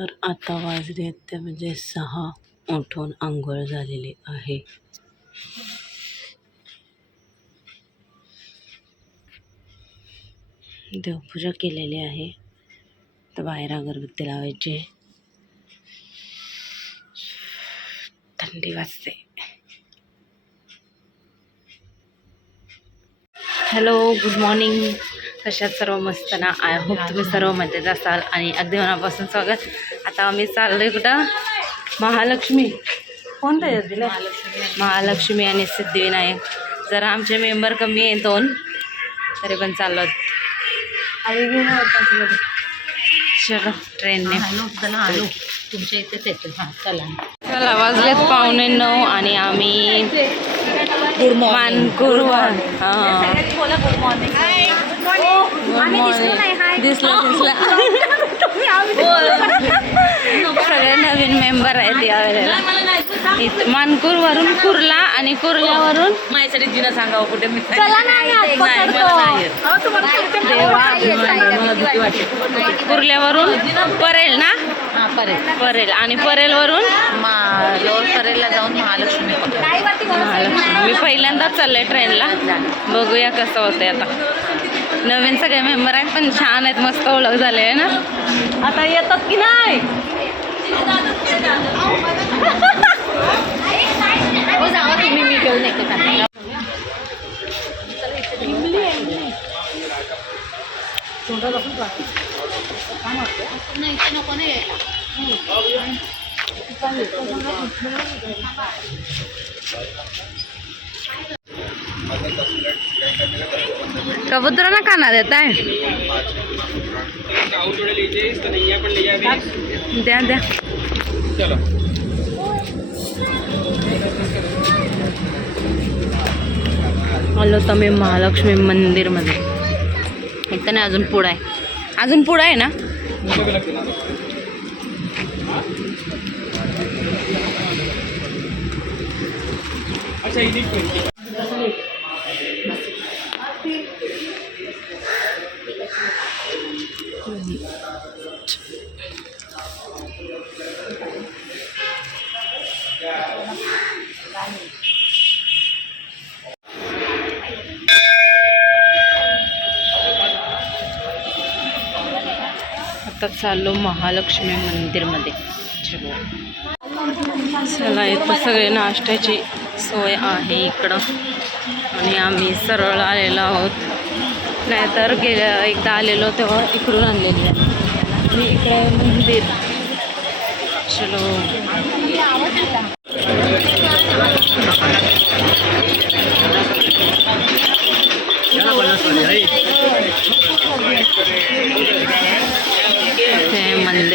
तर आता वाजले आहेत ते म्हणजे सहा उठून आंघोळ झालेली आहे. देवपूजा केलेली आहे. तर बाहेर अगरबत्ती लावायची. थंडी वाजते. हॅलो गुड मॉर्निंग कशात सर्व मस्त ना. आय होप तुम्ही सर्व मजेत असाल आणि अगदी मनापासून स्वागत. आता आम्ही चाललोय कुठं? महालक्ष्मी. कोणतं आहे दिलं महालक्ष्मी आणि सिद्धिविनायक. जरा आमचे मेंबर कमी आहे दोन. तरी पण चाललो. चलो ट्रेनने तुमच्या इथेच येतो. हां चला. चला वाजलेत पावणे नऊ आणि आम्ही गुड मानकुरवर हां. गुड मॉर्निंग दिसला दिसला सगळे नवीन मेंबर आहेत यावेळेला. इथं मानकूरवरून कुर्ला आणि कुर्ल्यावरून माझ्यासाठी जिना सांगावं कुठे मी कुर्ल्यावरून परेल ना? हां परेल. परेल. आणि परेलवरून? मा लोअर परेलला जाऊन महालक्ष्मी महालक्ष्मी. मी पहिल्यांदाच चाललंय ट्रेनला बघूया कसं होतंय आता. नवीन सगळे मेंबर आहेत पण छान आहेत मस्त ओळख झाले आहे ना? आता येतात की नाही? हो मी घेऊन येते नको नाही ना खाना काना है आहे. द्या द्या. आलो तर मी महालक्ष्मी मंदिरमध्ये. इथं नाही अजून पुढं आहे. अजून पुढं आहे ना? अच्छा चाललो महालक्ष्मी मंदिरमध्ये. चलो चला इथं सगळे नाश्त्याची सोय आहे इकडं. आणि आम्ही सरळ आलेलो आहोत. नाहीतर गेल्या एकदा आलेलो तेव्हा इकडून आणलेली आहे. मी इकडे आहे मंदिर. चलो हे मंदिर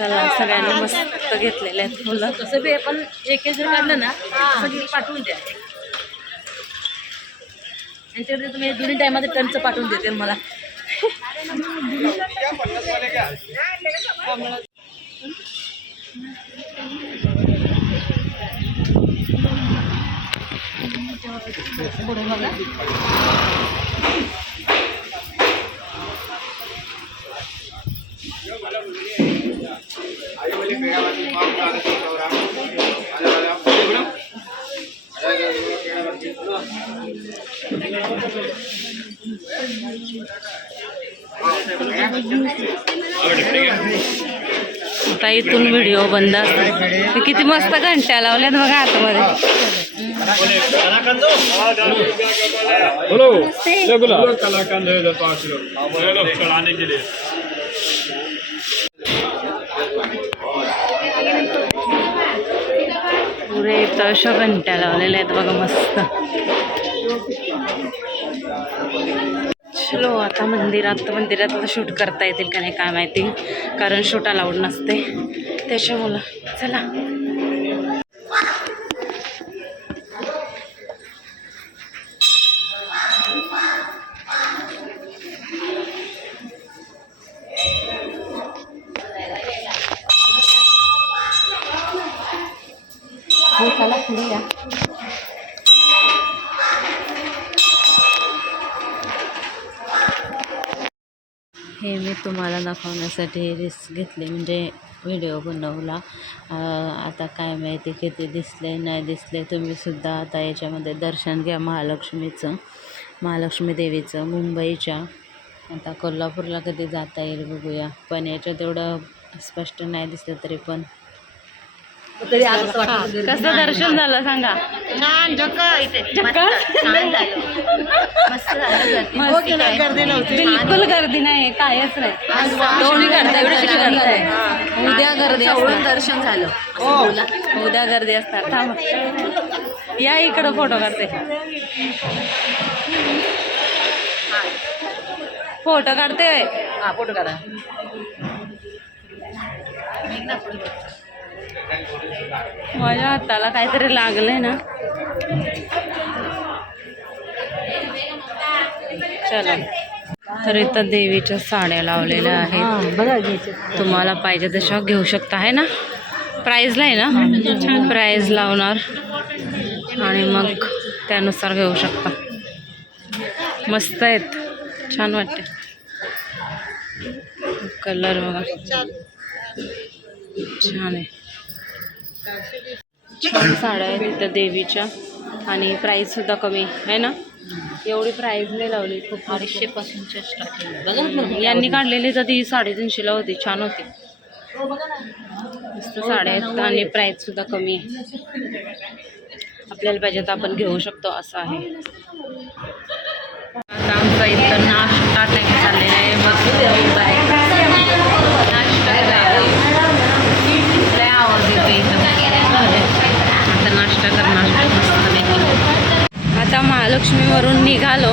चला सगळ्यांनी मस्त घेतलेले आहेत फुलं. कसं बी आपण एक एक काढलं ना सगळी पाठवून द्या. त्यांच्याकडे तुम्ही दोन्ही टायमध्ये टनचं पाठवून देते मला. आता इथून व्हिडिओ बंद असतो. किती मस्त घंट्या लावल्यात बघा आतमध्ये बोलो रेगुलर कलाकांड है इधर पाँच किलो चलो चढ़ाने के लिए पुरे इथं अशा घंट्या लावलेल्या आहेत बघा मस्त. चलो आता मंदिरात मंदिरात आता शूट करता येतील का नाही काय माहिती कारण शूट अलाउड नसते. त्याच्यामुळं चला. हे मी तुम्हाला दाखवण्यासाठी रिस्क घेतली. म्हणजे व्हिडिओ बनवला. आता काय माहिती किती दिसले नाही दिसले. तुम्हीसुद्धा आता याच्यामध्ये दर्शन घ्या महालक्ष्मीचं. महालक्ष्मी देवीचं मुंबईच्या. आता कोल्हापूरला कधी जाता येईल बघूया. पण याच्यात तेवढं स्पष्ट नाही दिसलं तरी पण. कसं दर्शन झालं सांगा. छान झक्का इथे. मस्त छान झालं. मस्त झालं गर्दी. नव्हती. बिलकुल गर्दी नाही कायच नाही. गर्दी एवढी गर्दी आहे. उद्या गर्दी असणार. दर्शन झालं. उद्या गर्दी असणार. थांब. या इकडं फोटो काढते. फोटो काढते. होय. हा फोटो काढा. माझ्या हाताला काहीतरी लागलंय ना. चला. तर इथं देवीच्या साड्या लावलेल्या आहेत. तुम्हाला पाहिजे तशा घेऊ शकता आहे ना? प्राईजला आहे ना? प्राईज लावणार. आणि मग त्यानुसार घेऊ शकता. मस्त आहेत. छान वाटते. कलर बघा. छान आहे. साड्या आहेत इथं देवीच्या. आणि प्राईससुद्धा कमी आहे ना? एवढी प्राईज नाही लावली. खूप अडीचशे पासूनच्या स्टार्टिंग यांनी काढलेली तर ती साडेतीनशेला होती. छान होती. मस्त साड्या आहेत आणि प्राईससुद्धा कमी. आहे आपल्याला पाहिजे तर आपण घेऊ शकतो असं आहे. आता आमचा इथं नाश्ता टाईप चाललेला आहे मस्त नाश्ता करायला. लय आवाज येतो इथं आता नाश्ता करणार मस्तपैकी आता महालक्ष्मीवरून निघालो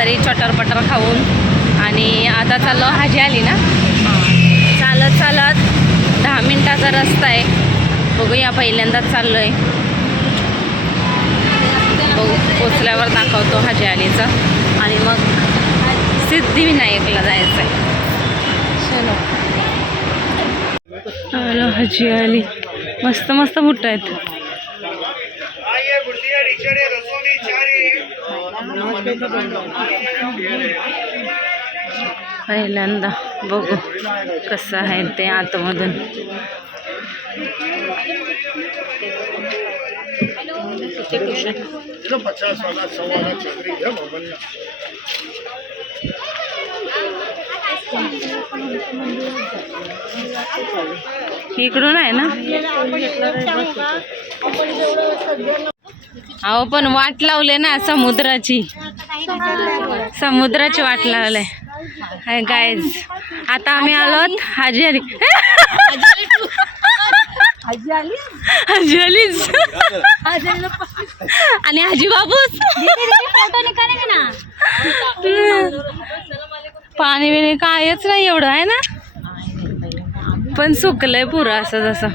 तरी चटर चटरपटर खाऊन. आणि आता चाललो हाजी आली ना? चालत चालत दहा मिनटाचा रस्ता आहे. बघूया पहिल्यांदाच चाललो आहे बघू पोचल्यावर दाखवतो हाजी आलीचा. आणि मग सिद्धिविनायकला जायचं आहे चलो. आलो हाजी आली. मस्त मस्त बुट आहेत. पहिल्यांदा बघू कसं आहे ते आतमधून. इकडून आहे ना? अहो पण वाट लावले ना समुद्राची. समुद्राची वाट लावले हाय गायज आता आम्ही आलोत. हाजी आली. हाजी आलीच. आणि हाजी बाबूस पाणी बिणी कायच नाही एवढं आहे ना? पण सुकलंय पुरं असं जसं.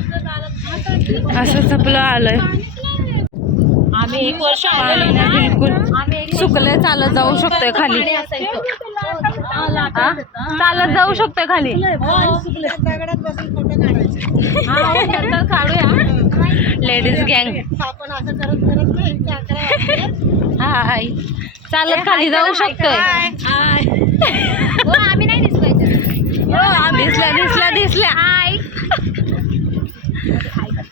असंच आपलं आलंय. आम्ही एक वर्ष पाणी नाही बिलकुल सुकलंय चालत जाऊ शकतोय खाली. हा? चालत जाऊ शकतोय खाली. लेडीज गँग हाय चालत खाली जाऊ शकतोय. आम्ही नाही दिसल्या दिसल्या दिसल्या.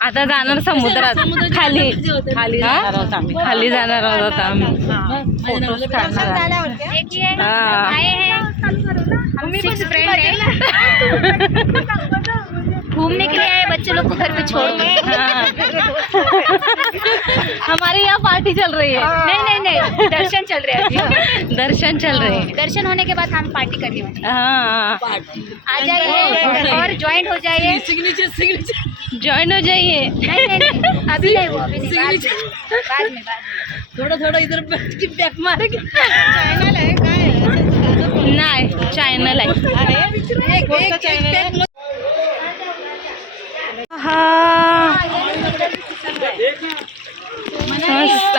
आता जाणार समुद्रात. खाली. खाली जाणार आहोत आम्ही. खाली जाणार आहोत आता आम्ही. फोटोज काढणार. हा. है. घूमने के लिए आए बच्चे लोग को घर पे छोड़ के. हाँ। हमारे यहाँ पार्टी चल रही है. नहीं नहीं नहीं. दर्शन चल रहे हैं अभी. दर्शन चल रहे हैं. दर्शन होने के बाद हम पार्टी करने वाले हाँ। हैं। आ जाइए और ज्वाइन हो जाइए। ज्वाइन हो जाइए। अभी नहीं वो अभी नहीं बाद में बाद में थोड़ा थोड़ा इधर बैठ के बैक मारेंगे नाही चॅनल आहे हा। मस्त।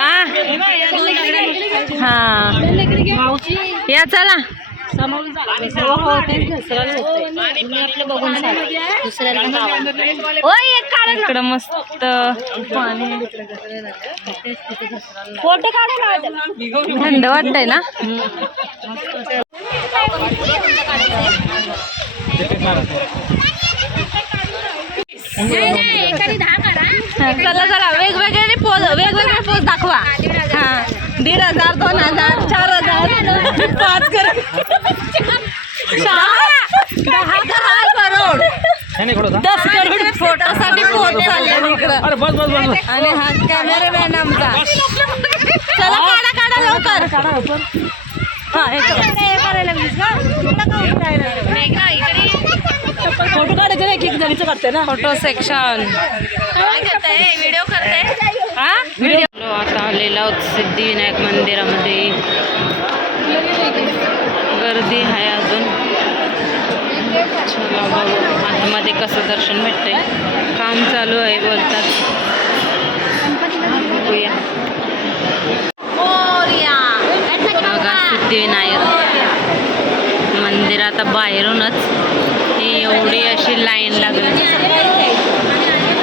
हा। या चला। तुम्ही आपलं बघून सांगा. दुसऱ्याला नका. ओय एक काढा ना. इकडं मस्त पाणी. फोटो काढा ना. थंड वाटतंय ना? चला चला वेगवेगळे पोज वेगवेगळे पोज दाखवा. हा. दीड हजार दोन हजार चार हजार. पाच करोड. दस करोड फोटोसाठी चालले इकडं आणि हा कॅमेरामॅन आमचा. चला काढा काढा लवकर. हा फोटो काढायचे एक एक जणीचं काढते ना. Photo section. व्हिडिओ करते हा? व्हिडिओ आता आलेला आहोत सिद्धिविनायक मंदिरामध्ये. गर्दी आहे अजून. चला बघू. आतमध्ये कसं दर्शन भेटतंय. काम चालू आहे बोलतात बघूया. बघा सिद्धिविनायक. मंदिर आता बाहेरूनच. ही एवढी अशी लाईन लागली.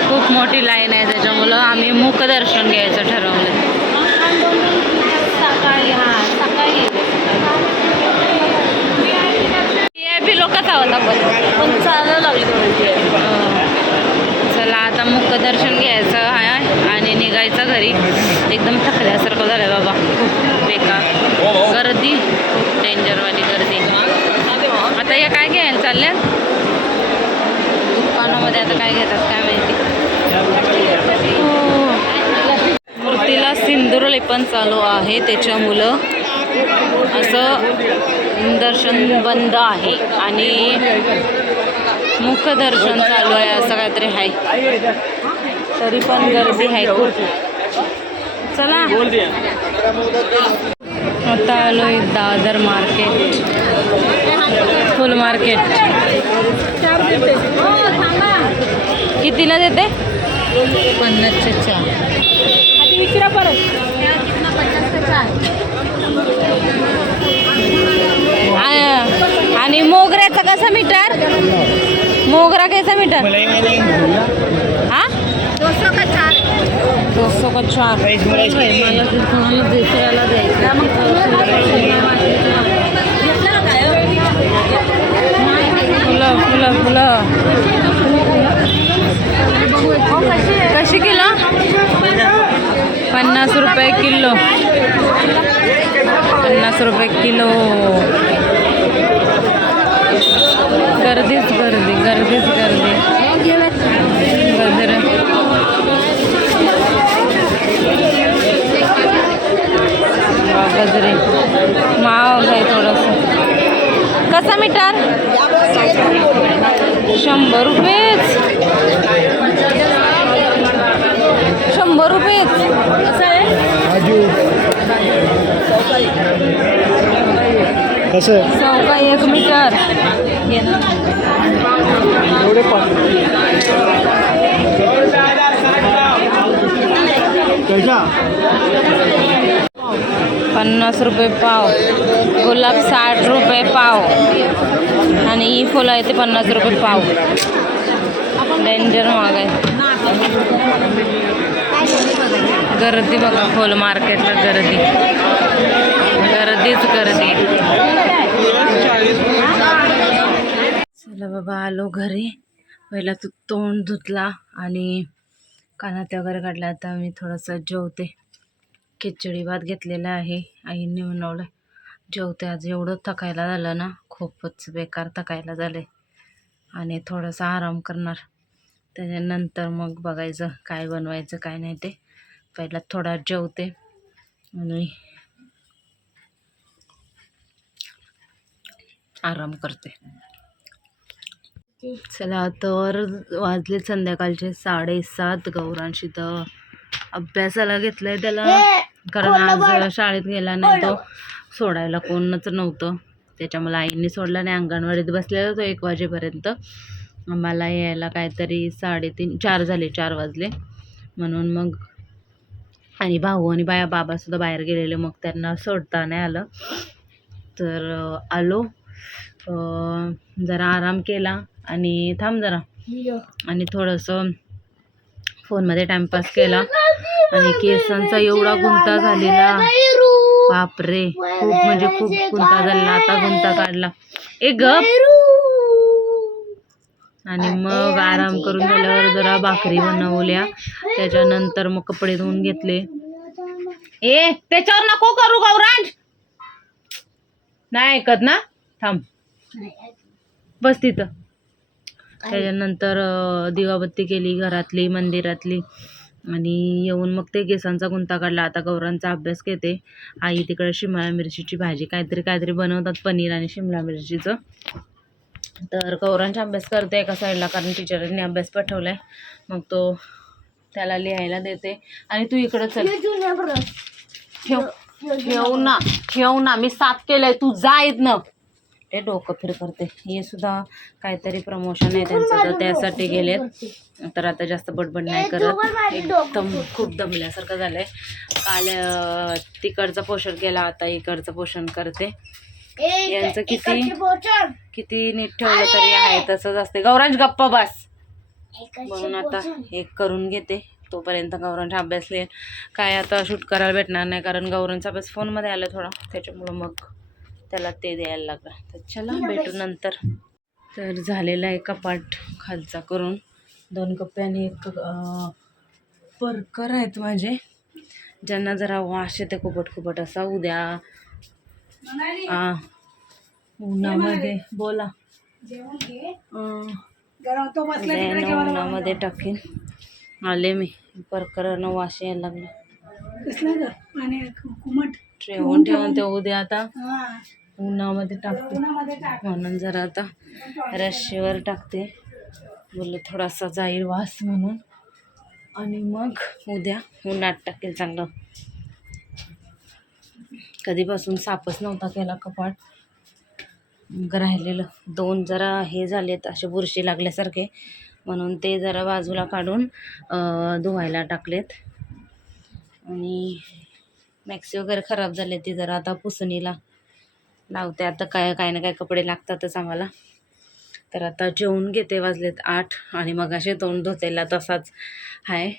खूप मोठी लाईन आहे. आम्ही मुखदर्शन घ्यायचं ठरवलं. सकाळी सकाळी. बी लोकच आहोत आपण? पण चालायला लागले चला आता मुखदर्शन घ्यायचं आहे आणि निघायचं घरी. एकदम थकल्यासारखं झालं बाबा. खूप बेकार. गर्दी खूप डेंजरवाली गर्दी आता या काय घ्यायला चालल्या दुकानामध्ये आता काय घेतात काय माहिती हो. मूर्तीला सिंदूर लेपन चालू आहे त्याच्यामुळं असं दर्शन बंद आहे. आणि मुखदर्शन चालू आहे असं काहीतरी आहे. तरी पण गर्दी आहे खूप. चला. आता आलोय दादर मार्केट. फुल मार्केट. कितीला देते? पन्नासचे चार. आ- आणि मोगऱ्याचा कसा मीटर? मोगरा कैसा मीटर? हा? दो सौ का चार. मला दुसऱ्याला फुलं फुलं फुलं. कशी किलो? पन्नास रुपये किलो. पन्नास रुपये किलो. गर्दीच गर्दी गर्दीच गर्दी. गजरे. गजरे. महाग आहे थोडंसं. कसा मीटर? शंभर रुपयेच. शंभर आहे? कसं सौ का एक मीटर. एवढे पन्नास रुपये पाव. गुलाब साठ रुपये पाव. आणि ही फुलं आहे ते पन्नास रुपये पाव. डेंजर महाग आहे. गर्दी बघा खोल मार्केटला गर्दी. गर्दीच गर्दी. चला बाबा आलो घरी. पहिला तू तोंड धुतला आणि कानात वगैरे काढला आता मी थोडंसं जेवते. खिचडी भात घेतलेला आहे. आईने बनवलं. जेवते. आज एवढं थकायला झालं ना खूपच बेकार थकायला झालं आणि थोडासा आराम करणार. त्याच्यानंतर मग बघायचं काय बनवायचं काय नाही ते. पहिला थोडा जेवते. आणि आराम करते. चला तर वाजले संध्याकाळचे साडेसात. गौरांशी तर अभ्यासाला घेतलंय त्याला. कारण आज शाळेत गेला नाही तो. सोडायला कोणच नव्हतं. त्याच्यामुळे आईने सोडला नाही अंगणवाडीत बसलेला तो एक वाजेपर्यंत. मला यायला काहीतरी साडेतीन चार झाले चार वाजले. म्हणून मग आणि भाऊ आणि बाया बाबासुद्धा बाहेर गेलेले मग त्यांना सोडता नाही आलं. तर आलो. जरा आराम केला आणि थांब जरा. आणि थोडंसं फोनमध्ये टाइमपास केला. आणि केसांचा एवढा गुंता झालेला. बापरे खूप म्हणजे खूप गुंता झालेला. आता गुंता काढला. ए गप. आणि मग आराम करून झाल्यावर जरा भाकरी बनवल्या. त्याच्यानंतर मग कपडे धुवून घेतले. ए त्याच्यावर नको करू गौरांज नाही ऐकत ना? थांब. बस तिथं. त्याच्यानंतर दिवाबत्ती केली घरातली मंदिरातली. आणि येऊन मग ते केसांचा गुंता काढला. आता गौरांचा अभ्यास घेते. आई तिकडे शिमला मिरचीची भाजी काहीतरी काहीतरी बनवतात पनीर आणि शिमला मिरचीचं. तर गौरांचा अभ्यास करते एका साईडला कारण टीचरांनी अभ्यास पाठवलाय. मग तो त्याला लिहायला देते. आणि तू इकडं चल. ठेव. ठेव ना. ठेव ना. मी साफ केलंय. तू जा इथनं. ते डोकं फिर करते. हे सुद्धा काहीतरी प्रमोशन आहे त्यांचं. तर त्यासाठी गेलेत. तर आता जास्त बडबड नाही करत. एकदम खूप दमल्यासारखं झालंय. काल अं, तिकडचं पोषण केलं. आता इकडचं पोषण करते. यांचं किती? किती नीट ठेवलं तरी आहे तसंच असते गौरांज गप्पा बस. म्हणून आता एक करून घेते. तोपर्यंत गौरांचा अभ्यास लिहिल काय आता शूट करायला भेटणार नाही कारण गौरांचा अभ्यास फोनमध्ये आला थोडा. त्याच्यामुळं मग त्याला ते द्यायला लागलं. तर चला भेटू नंतर. तर झालेला आहे कपाट खालचा करून. दोन कप्पे आणि एक परकर आहेत माझे. ज्यांना जरा वास येते कुपट कुपट असा. उद्या उन्हामध्ये बोला. उन्हामध्ये टाकेन आले मी. परकरानं वास यायला लागला. ठेवून ठेवून ते उद्या आता. उन्हामध्ये टाकते. म्हणून जरा आता रश्शीवर टाकते. बोलले थोडासा जाईल वास म्हणून. आणि मग उद्या उन्हात टाकेल चांगलं. कधीपासून साफच नव्हता केला कपाट मग राहिलेलं दोन जरा हे झालेत असे बुरशी लागल्यासारखे. म्हणून ते जरा बाजूला काढून धुवायला टाकलेत. आणि मॅक्सी वगैरे खराब झाले ती जरा आता पुसणीला लावते. आता काय काय ना काय कपडे लागतातच आम्हाला. तर आता जेवून घेते वाजलेत आठ आणि मग असे तोंड धुतेला तसाच आहे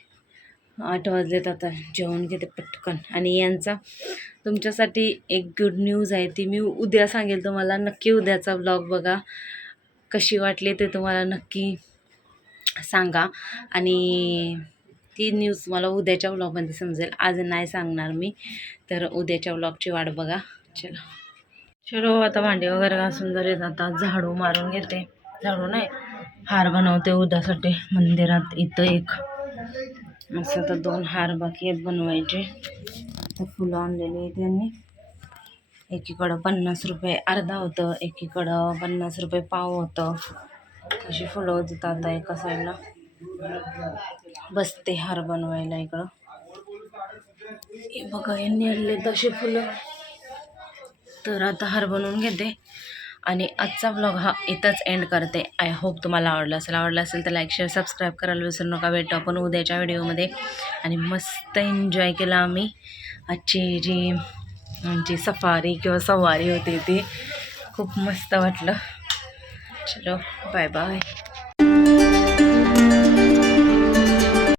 आठ वाजलेत आता जेवून घेते पटकन. आणि यांचा तुमच्यासाठी एक गुड न्यूज आहे ती मी उद्या सांगेल तुम्हाला. नक्की उद्याचा ब्लॉग बघा. कशी वाटली ते तुम्हाला नक्की सांगा. आणि ती न्यूज मला उद्याच्या व्लॉगमध्ये समजेल. आज नाही सांगणार मी तर उद्याच्या व्लॉगची वाट बघा. चला. चलो आता भांडे वगैरे घासून झाले आता झाडू मारून घेते. झाडू नाही हार बनवते उद्यासाठी. मंदिरात इथं एक. असं तर दोन हार बाकी आहेत बनवायचे. मस्त फुलं आणलेली आहेत त्यांनी. एकीकडं पन्नास रुपये अर्धा होतं एकीकडं पन्नास रुपये पाव होतं. अशी फुलं होती आता एका साईडला बसते हार बनवायला इकडं. हे बघा यांनी आणले तसे फुलं. तर आता हार बनवून घेते. आणि आजचा ब्लॉग हा इथंच एंड करते. आय होप तुम्हाला आवडला असेल. आवडला असेल तर लाईक शेअर सबस्क्राईब करायला विसरू नका. भेटू आपण उद्याच्या व्हिडिओमध्ये आणि मस्त एन्जॉय केला आम्ही. आजची जी आमची सफारी किंवा सवारी होती ती. खूप मस्त वाटलं. चलो बाय बाय